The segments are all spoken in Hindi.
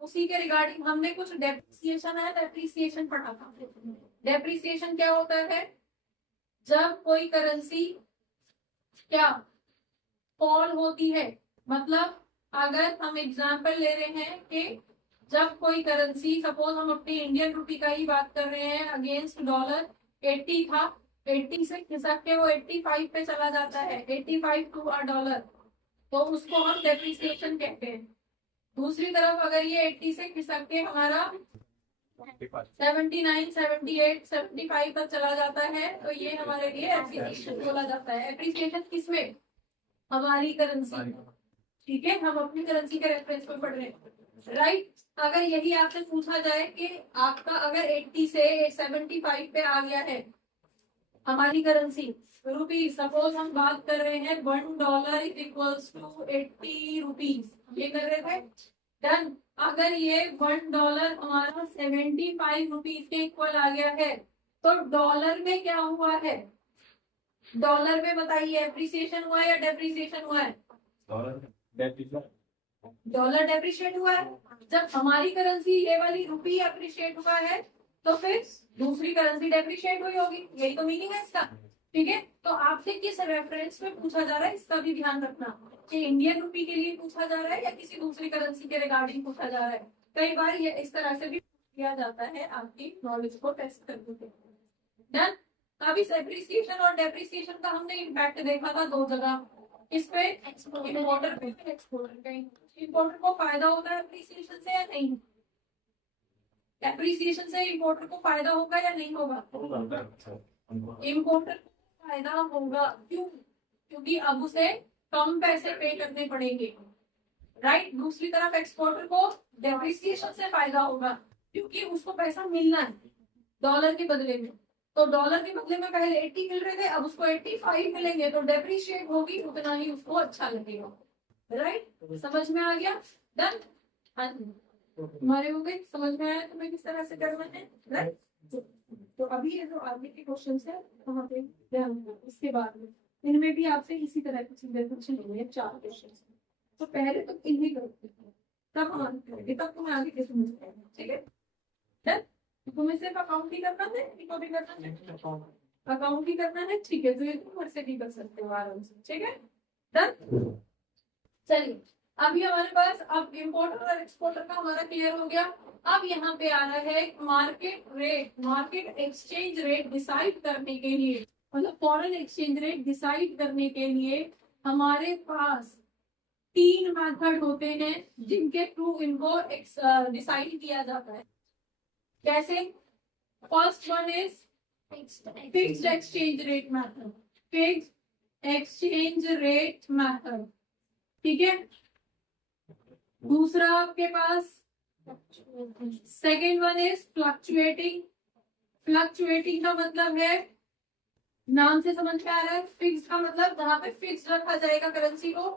उसी के रिगार्डिंग हमने कुछ डेप्रिसिएशन है, डेप्रिसिएशन पढ़ा था। डेप्रिसिएशन क्या होता है? जब कोई करेंसी क्या फॉल होती है, मतलब अगर हम एग्जांपल ले रहे हैं कि जब कोई करेंसी, सपोज हम अपनी इंडियन रुपी का ही बात कर रहे हैं, अगेंस्ट डॉलर 80 था, 80 से खिसक के वो 85 पे चला जाता है, 85 टू अ डॉलर, तो उसको हम डेप्रिसिएशन कहते हैं। दूसरी तरफ अगर ये 80 से खिसक के हमारा 79, 78, 75 तक चला जाता है, तो ये हमारे लिए एप्रिसिएशन बोला जाता है। एप्रिसिएशन किसमें? हमारी करेंसी, ठीक है, हम अपनी करेंसी के रेफरेंस में पढ़ रहे हैं, राइट। अगर यही आपसे पूछा जाए कि आपका अगर 80 से 75 पे आ गया है हमारी करेंसी रुपी, सपोज हम बात कर रहे हैं $1 इक्वल्स टू 80 रुपीज, ये कर रहे थे, डन। अगर ये $1 हमारा 75 रुपीज के इक्वल आ गया है, तो डॉलर में क्या हुआ है? डॉलर में बताइए, एप्रिसिएशन हुआ है या डेप्रिसिएशन हुआ है? डॉलर डेप्रिशिएट हुआ है। जब हमारी करेंसी ये वाली रुपी अप्रिशिएट हुआ है, तो फिर दूसरी करेंसी डेप्रिशिएट हुई होगी, यही तो मीनिंग है इसका, ठीक है। तो आपसे किस रेफरेंस में पूछा जा रहा है, इसका भी ध्यान रखना कि इंडियन रुपी के लिए पूछा जा रहा है या किसी दूसरी करेंसी के रिगार्डिंग पूछा जा रहा है। कई बार ये इस तरह से भी किया जाता है आपकी नॉलेज को टेस्ट करने के लिए, डन। अब इस एप्रिसिएशन और डेप्रिसिएशन का हमने इम्पैक्ट देखा था दो जगह, इस पे इम्पोर्टर पे, एक्सपोर्टर पे। इम्पोर्टर को फायदा होता है एप्रिसिएशन से या नहीं? एप्रिसिएशन से इम्पोर्टर को फायदा होगा या नहीं होगा? इम्पोर्टर को फायदा होगा, क्यों? क्योंकि अब उसे कम पैसे पे करने पड़ेंगे, राइट। दूसरी तरफ एक्सपोर्टर को डेप्रिसिएशन से फायदा होगा, क्योंकि उसको पैसा मिलना है डॉलर के बदले में। तो डॉलर के बदले में पहले 80 मिल रहे थे, अब उसको 85 मिलेंगे, तो डेप्रिशिएट होगी, उतना ही उसको अच्छा लगेगा, राइट। समझ में आ गया? डन। हाँ जी, हमारे हो गए, समझ में आया तुम्हें किस तरह से करना है, राइट। तो अभी ये जो आगे के क्वेश्चन है वहाँ पे ध्यान दो। इसके बाद में इनमें भी आपसे इसी तरह की चीजें पूछी गई 4 क्वेश्चन, तो पहले तो इन्हीं करो, तब हम आगे करेंगे, तब तुम्हें आगे के समझ में आएगा, ठीक है। डन। तुम्हें सिर्फ अकाउंट ही करना है, इनको भी करना है, अकाउंट ही करना है, ठीक है। तो ये तुम घर से भी कर सकते हो आराम से, ठीक है, डन। चलिए, अभी हमारे पास अब इम्पोर्टर और एक्सपोर्टर का हमारा क्लियर हो गया। अब यहाँ पे आ रहा है market rate, market exchange rate decide करने के लिए, मतलब फॉरेन एक्सचेंज रेट डिसाइड करने के लिए हमारे पास 3 मेथड होते हैं जिनके थ्रू इनको डिसाइड किया जाता है। कैसे? First one is fixed exchange rate method, fixed exchange rate method, ठीक है। दूसरा आपके पास second one is fluctuating, fluctuating का मतलब है, नाम से समझ में आ रहा है, फिक्स्ड का मतलब जहां पे फिक्स्ड रखा जाएगा करेंसी को,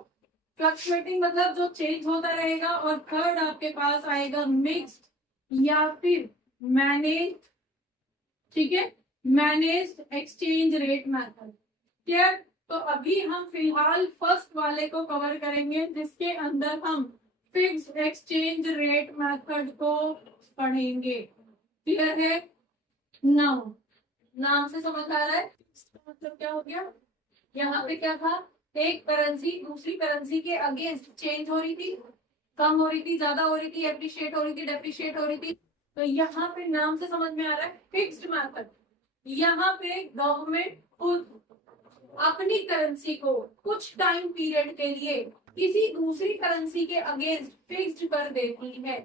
फ्लक्चुएटिंग मतलब जो चेंज होता रहेगा, और थर्ड आपके पास आएगा मिक्स्ड या फिर मैनेज, ठीक है, managed exchange rate method, clear. तो अभी हम फिलहाल फर्स्ट वाले को कवर करेंगे, जिसके अंदर हम फिक्स्ड एक्सचेंज रेट मेथड को पढ़ेंगे, क्लियर है। नाउ नाम से समझ आ रहा है मतलब क्या हो गया, यहाँ पे क्या था, एक करेंसी दूसरी करेंसी के अगेंस्ट चेंज हो रही थी, कम हो रही थी, ज्यादा हो रही थी, एप्रिशिएट हो रही थी, डेप्रिशिएट हो रही थी। तो यहाँ पे नाम से समझ में आ रहा है फिक्स्ड मेथड। यहाँ पे गवर्नमेंट खुद अपनी करेंसी को कुछ टाइम पीरियड के लिए किसी दूसरी करेंसी के अगेंस्ट फिक्स्ड कर देती है,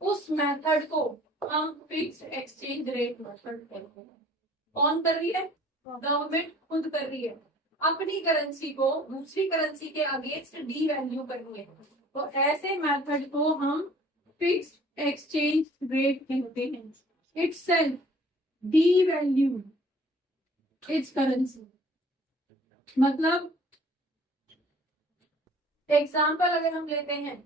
उस मेथड को हम फिक्स्ड एक्सचेंज रेट मेथड कहते हैं। कौन कर रही है? गवर्नमेंट खुद कर रही है, अपनी करेंसी को दूसरी करेंसी के अगेंस्ट डी वैल्यू कर रही है, तो ऐसे मेथड को हम फिक्स्ड एक्सचेंज रेट कहते हैं। Itself D value it's currency, मतलब एग्जाम्पल अगर हम लेते हैं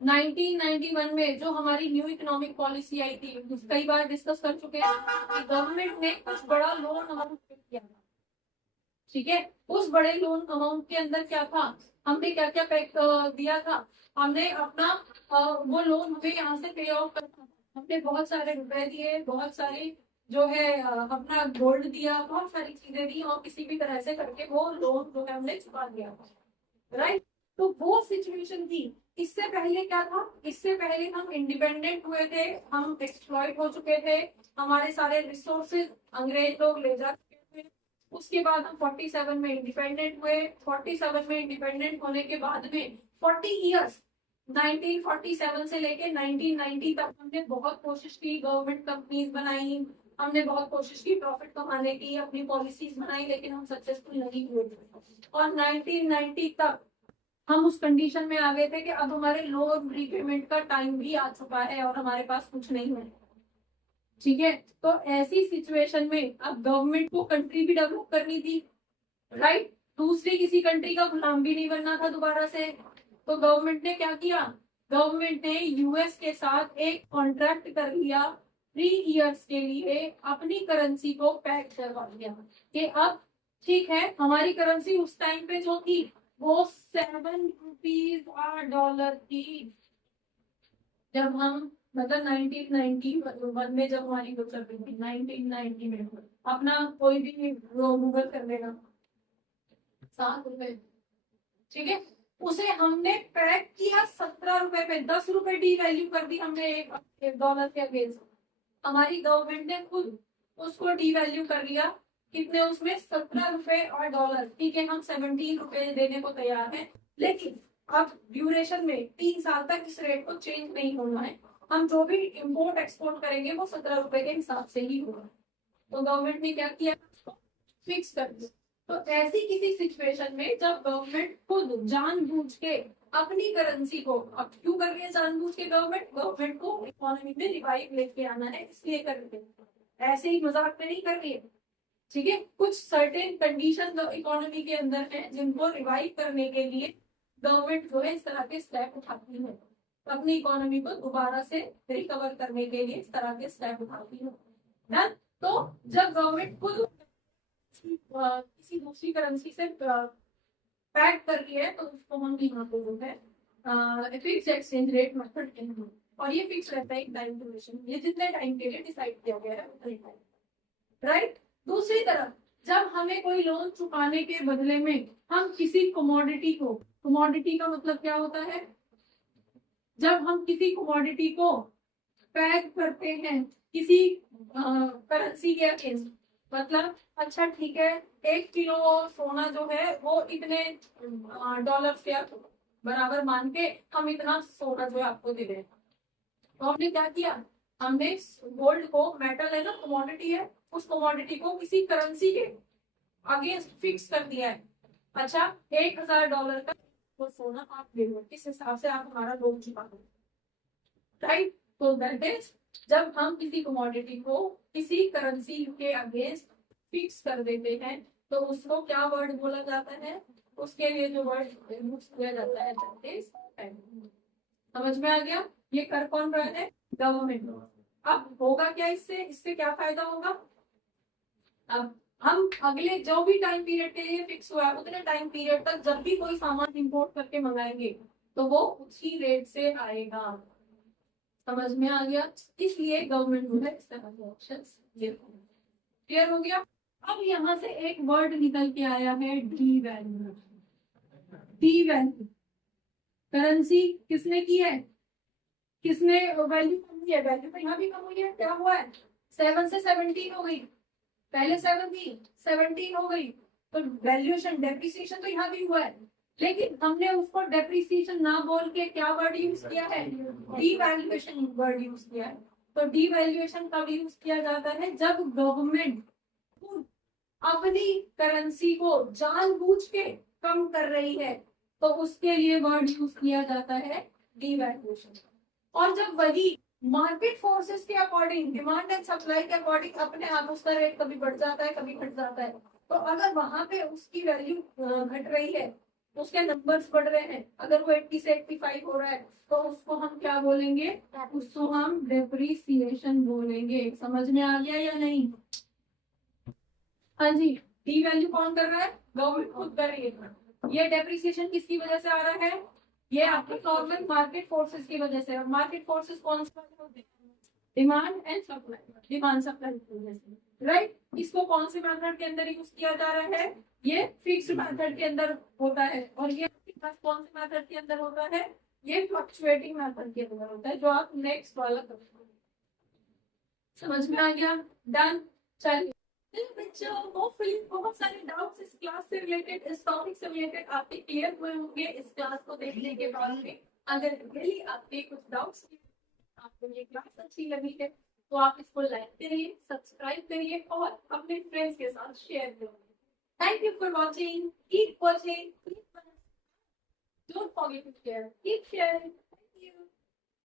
1991 में जो हमारी न्यू इकोनॉमिक पॉलिसी आई थी, कई बार डिस्कस कर चुके हैं कि गवर्नमेंट ने कुछ बड़ा लोन अमाउंट किया, ठीक है, उस बड़े लोन अमाउंट के अंदर क्या था, हमने क्या क्या पैक दिया था, हमने अपना वो लोन हमें यहाँ से पे ऑफ करना था, हमने बहुत सारे रुपए दिए, बहुत सारी जो है अपना गोल्ड दिया, बहुत सारी चीजें दी और किसी भी तरह से करके वो लोन जो है हमने चुका दिया, राइट। तो वो सिचुएशन थी। इससे पहले क्या था, इससे पहले हम इंडिपेंडेंट हुए थे, हम एक्सप्लॉइट हो चुके थे, हमारे सारे रिसोर्सेज अंग्रेज लोग ले जा चुके थे। उसके बाद हम 47 में इंडिपेंडेंट हुए, 47 में इंडिपेंडेंट होने के बाद में 40 इयर्स 1947 से लेके 1990 तक हमने बहुत कोशिश की, गवर्नमेंट कंपनीज बनाई, हमने बहुत कोशिश की प्रॉफिट कमाने की, अपनी पॉलिसीज बनाई, लेकिन हम सक्सेसफुल नहीं हुए। और 1990 तक हम उस कंडीशन में आ गए थे कि अब हमारे लोन रीपेमेंट का टाइम भी आ चुका है और हमारे पास कुछ नहीं है, ठीक है। तो ऐसी सिचुएशन में अब गवर्नमेंट को कंट्री भी डेवलप करनी थी, राइट, दूसरी किसी कंट्री का गुलाम भी नहीं बनना था दोबारा से। तो गवर्नमेंट ने क्या किया, गवर्नमेंट ने यूएस के साथ एक कॉन्ट्रैक्ट कर लिया 3 इयर्स के लिए, अपनी करेंसी को पैक करवा दिया कि अब ठीक है, हमारी करेंसी उस टाइम पे जो थी वो 7 रुपीज $1 थी, जब हम मतलब 1991 में जब हमारी बुक चल रही थी, 1990 में अपना कोई भी गूगल कर लेगा, 7 रुपए, ठीक है। उसे हमने पैक किया 17 रुपए पे, 10 रुपए डी वैल्यू कर दी हमने एक डॉलर के अगेंस्ट। हमारी गवर्नमेंट ने खुद उसको डी वैल्यू कर लिया, कितने उसमें 17 रुपए और $1, ठीक है, हम 17 रुपए देने को तैयार हैं, लेकिन अब ड्यूरेशन में 3 साल तक इस रेट को चेंज नहीं होना है, हम जो भी इम्पोर्ट एक्सपोर्ट करेंगे वो 17 रुपए के हिसाब से ही होगा। तो गवर्नमेंट ने क्या किया, फिक्स कर दिया। तो ऐसी किसी सिचुएशन में जब गवर्नमेंट खुद जानबूझ के अपनी करेंसी को, अब क्यों कर रही है जानबूझ के गवर्नमेंट, गवर्नमेंट को इकोनॉमी में रिवाइव लेके आना है, इसलिए कर रही है, ऐसे ही मजाक में नहीं कर रही है, ठीक है। कुछ सर्टेन कंडीशन इकोनॉमी के अंदर है जिनको रिवाइव करने के लिए गवर्नमेंट जो है इस तरह के स्टेप उठाती है, अपनी इकोनॉमी को दोबारा से रिकवर करने के लिए इस तरह के स्टेप उठाती है। तो जब गवर्नमेंट खुद किसी दूसरी करेंसी से पैक कर रही है तो उसको हम यहाँ पे जो है फिक्स एक्सचेंज रेट मेथड कहते हैं, और ये फिक्स रहता है एक टाइम ड्यूरेशन, ये जितने टाइम के लिए डिसाइड किया गया है उतने टाइम, राइट। दूसरी तरफ जब हमें कोई लोन चुकाने के बदले में हम किसी कमोडिटी को, कमोडिटी का मतलब क्या होता है, जब हम किसी कमोडिटी को पैक करते हैं किसी करेंसी के अगेंस्ट, मतलब अच्छा ठीक है 1 किलो सोना जो है वो इतने डॉलर के बराबर मान के हम इतना सोना जो है आपको दे दें। तो हमने क्या किया, हमने गोल्ड को, मेटल है ना, कमोडिटी है, उस कमोडिटी को किसी करेंसी के अगेंस्ट फिक्स कर दिया है। अच्छा $1000 का वो सोना आप दे दो, इस हिसाब से आप हमारा लोन चुका दो, राइट। तो दैट इज जब हम किसी कमोडिटी को किसी करेंसी के अगेंस्ट फिक्स कर देते हैं तो उसको क्या वर्ड बोला जाता है, उसके लिए जो वर्ड यूज किया जाता है दैट इज टाइम। समझ में आ गया, ये कर कौन रहा है, गवर्नमेंट। अब होगा क्या इससे, इससे क्या फायदा होगा, अब हम अगले जो भी टाइम पीरियड के लिए फिक्स हुआ है उतने टाइम पीरियड तक जब भी कोई सामान इंपोर्ट करके मंगाएंगे तो वो उसी रेट से आएगा। समझ में आ गया, इसलिए गवर्नमेंट जो है इस तरह के ऑप्शंस क्लियर हो गया। अब यहाँ से एक वर्ड निकल के आया है D value. D value currency किसने की है, किसने वैल्यू कम की है, वैल्यू तो यहाँ भी कम हुई है, क्या हुआ है 7 से 17 हो गई, पहले 7 थी 17 हो गई, तो वैल्यूएशन डेप्रिसिएशन तो यहाँ भी हुआ है, लेकिन हमने उसको डेप्रिसिएशन ना बोल के क्या वर्ड यूज किया है, डीवैल्यूएशन वर्ड यूज किया है। तो डीवैल्यूएशन कब यूज किया जाता है, जब गवर्नमेंट अपनी करेंसी को जानबूझ के कम कर रही है तो उसके लिए वर्ड यूज किया जाता है डीवैल्यूएशन। और जब वही मार्केट फोर्सेस के अकॉर्डिंग, डिमांड एंड सप्लाई के अकॉर्डिंग अपने आप उसका रेट कभी बढ़ जाता है कभी घट जाता है, तो अगर वहां पे उसकी वैल्यू घट रही है, उसके नंबर्स बढ़ रहे हैं, अगर वो 80 से 85 हो रहा है तो उसको हम क्या बोलेंगे, उसको हम डेप्रिसिएशन बोलेंगे। समझ में आ गया या नहीं, हाँ जी। डी वैल्यू कौन कर रहा है? गवर्नमेंट खुद कर रही है। ये डेप्रिसिएशन किसकी वजह से आ रहा है? ये आपके नॉर्मल मार्केट फोर्सेस की वजह से। और मार्केट फोर्सेस कौन से होते हैं? Demand and supply, demand supply की वजह से, राइट। इसको कौन से मेथड के अंदर यूज किया जा रहा है? ये फिक्स्ड मेथड के अंदर होता है। और ये कौन से मेथड के अंदर होता है? ये फ्लक्चुएटिंग मेथड के अंदर होता है, जो आप नेक्स्ट वाला करोगे। समझ में आ गया? डन। चलिए बच्चों, होपफुली बहुत सारे डाउट्स इस क्लास से रिलेटेड, इस टॉपिक से रिलेटेड आपके क्लियर हुए होंगे इस क्लास को देखने के बाद में। अगर रियली आपके कुछ डाउट्स, आपको ये क्लास अच्छी लगी है, तो आप इसको लाइक करिए, सब्सक्राइब करिए और अपने फ्रेंड्स के साथ शेयर करिए। Thank you for watching. Keep watching. Don't forget to share. Keep sharing. Thank you.